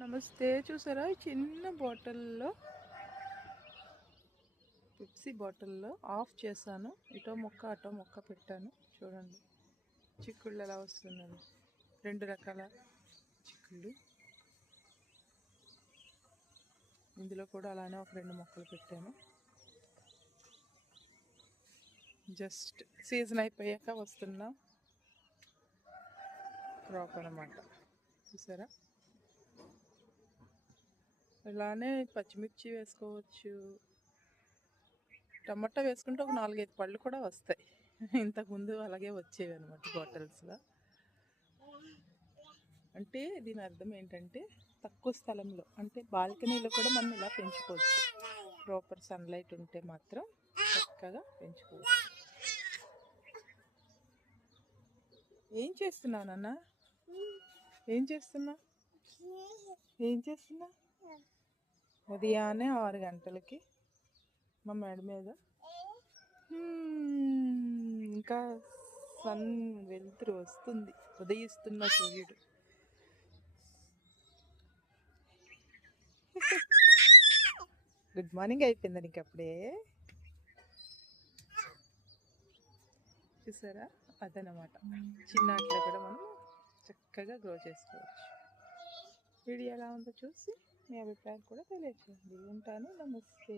నమస్తే. చూసారా చిన్న బాటిల్లో పెప్సీ బాటిల్లో ఆఫ్ చేశాను. ఇటో మొక్క అటో మొక్క పెట్టాను. చూడండి చిక్కుళ్ళు ఎలా వస్తున్నాయి. 2 రకాల చిక్కుళ్ళు. ఇందులో కూడా అలానే ఒక 2 మొక్కలు పెట్టాను. జస్ట్ సీజన్ అయిపోయాక వస్తున్న క్రాప్ అన్నమాట. చూసారా, ఇలానే పచ్చిమిర్చి వేసుకోవచ్చు, టమాటా వేసుకుంటే ఒక 4-5 పళ్ళు కూడా వస్తాయి. ఇంతకుముందు అలాగే వచ్చేవి అనమాట బాటిల్స్లో. అంటే దీని అర్థం ఏంటంటే తక్కువ స్థలంలో, అంటే బాల్కనీలో కూడా మనం ఇలా పెంచుకోవచ్చు. ప్రాపర్ సన్లైట్ ఉంటే మాత్రం చక్కగా పెంచుకోవచ్చు. ఏం చేస్తున్నానన్నా? ఏం చేస్తున్నా? ఉదయాన్నే 6 గంటలకి మా మేడ మీద ఇంకా సన్ వెలుతురు వస్తుంది. ఉదయిస్తున్న సూర్యుడు. గుడ్ మార్నింగ్ అయిపోయింది నీకు అప్పుడే. చూసారా, అదనమాట. చిన్నాట్లో కూడా మనం చక్కగా గ్రో చేసుకోవచ్చు. వీడియో ఎలా ఉందో చూసి మీ అభిప్రాయం కూడా తెలియజేయండి. ఉంటాను. నమస్తే.